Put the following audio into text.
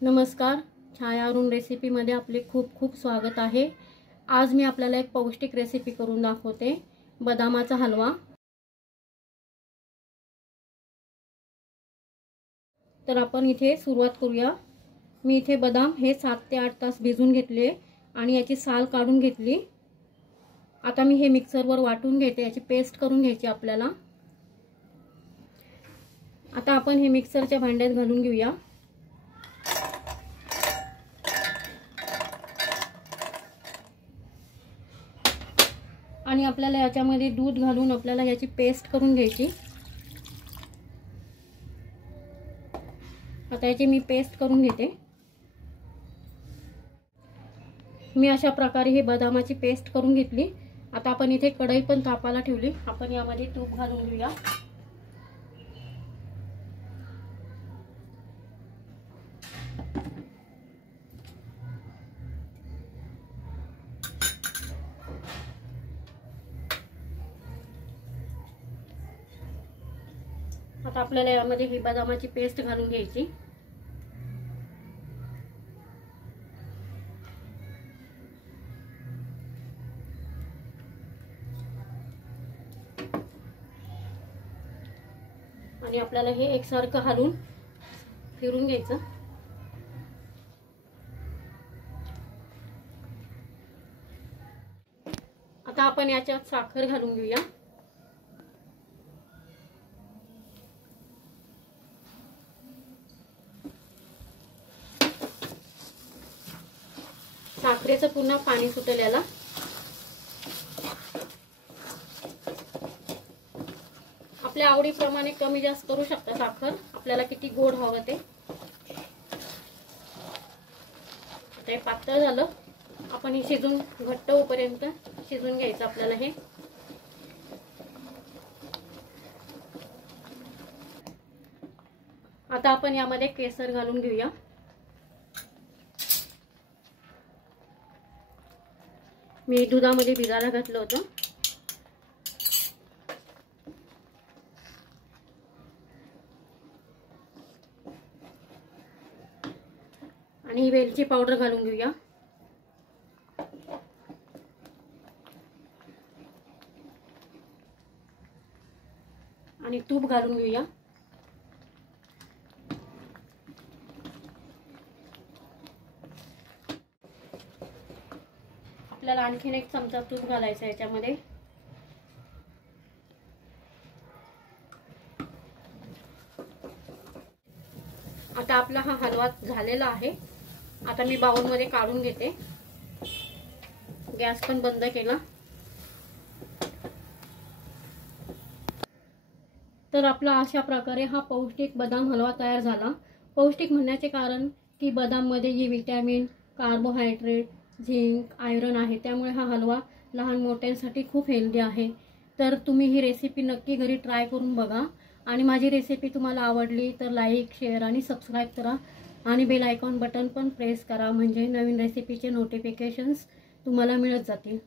नमस्कार, छाया अरुण रेसिपीमध्ये आपले खूप खूप स्वागत आहे। आज मी आपल्याला एक पौष्टिक रेसिपी करून दाखवते, बदामाचा हलवा। तर आपण इथे सुरुवात करूया। मी इथे बदाम हे 7 ते 8 तास भिजवून घेतले आणि याची साल काढून घेतली। आता मी हे मिक्सरवर वाटून घेते, याची पेस्ट करून घ्यायची आपल्याला। आता आपण हे मिक्सरच्या भांड्यात घालून घेऊया। आणि आपल्याला याच्यामध्ये दूध घालून आपल्याला याची पेस्ट करून घ्यायची। आता याची मी पेस्ट करून घेते। मी अशा प्रकारे हे बदामाची पेस्ट करून घेतली। आता आपण इथे कढई पण तापायला ठेवली। आपण यामध्ये तूप घालून घेऊया। आता आपल्याला यामध्ये ही बदामाची पेस्ट घालून घ्यायची। आणि आपल्याला हे एकसारखं हलवून फिरून घ्यायचं। आता आपण याच्यात साखर घालून घेऊया। साखरेचं पुन्हा पाणी सुटेल याला। आपल्या आवडीप्रमाणे कमी जास्त करू शकता साखर, आपल्याला किती गोड हवं ते। आता हे पातळ झालं, आपण हे शिजून घट्ट होईपर्यंत शिजून घ्यायचं आपल्याला हे। आता आपण यामध्ये केसर घालून घेऊया। मी दुधामध्ये भिजायला घातलं होतं। आणि वेलची पावडर घालून घेऊया। आणि तूप घालून घेऊया। आपल्याला आणखीन एक चमचा तूप घालायचं याच्यामध्ये। आता आपला हा हलवा झालेला आहे। आता मी बाउल मध्ये काढून घेते। गॅस पण बंद केला। तर आपला अशा प्रकारे हा पौष्टिक बदाम हलवा तयार झाला। पौष्टिक म्हणण्याचे कारण की बदाम मध्ये जी विटॅमिन, कार्बोहायड्रेट, झिंक, आयरन आहे, त्यामुळे हा हलवा लहान मोठ्यांसाठी खूप हेल्दी आहे। तर तुम्ही ही रेसिपी नक्की घरी ट्राय करून बघा। आणि माझी रेसिपी तुम्हाला आवडली तर लाईक, शेअर आणि सबस्क्राइब करा। आणि बेल आयकॉन बटन पण प्रेस करा, म्हणजे नवीन रेसिपीचे नोटिफिकेशन्स तुम्हाला मिळत जातील।